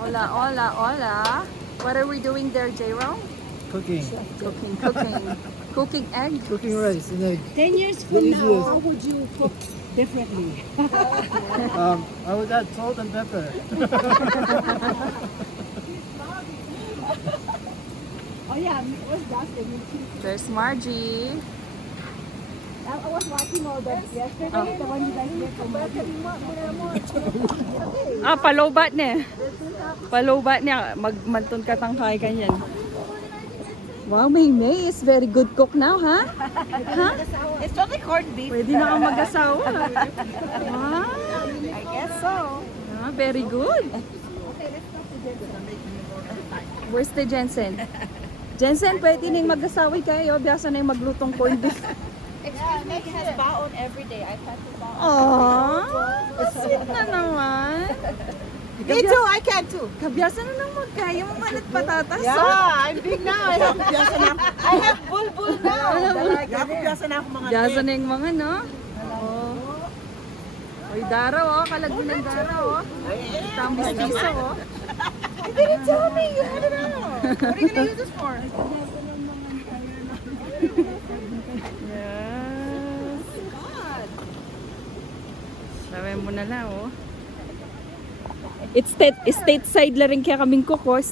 Hola, hola, hola. What are we doing there, J-Ro? Cooking. Cooking egg? Cooking rice and egg. 10 years The from now, easiest. how would you cook differently? I would add salt and pepper. Oh yeah, what's that? There's Margie. I was watching all that yesterday, the one you guys did from Palobat niya. Palobat niya. Magmanton ka tangkay kanyan. Wow, May is very good cook now, ha? Ha? It's only corned beef. Pwede na kang mag-asawa. Wow. I guess so. Very good. Where's the Jensen? Jensen, pwede nang mag-asawa kayo. Biyasa na yung maglutong corned beef. Yeah, Meg has baon every day. I can't do baon. Aww, sweet na naman. Me too, I can too. Kabiyasa na nang magkaya mo malat patatas. Yeah, I'm big now. I have bulbul now. Biyasa na ako mga Biyasa na yung mga, no? Oo. Oy, daraw, oh. Kalagbo ng daraw, oh. Tambis piso, oh. You didn't tell me. You had it out. What are you gonna use this for? Yes. Sabi mo na lang, oh. It's stateside la rin kaya kaming kuko.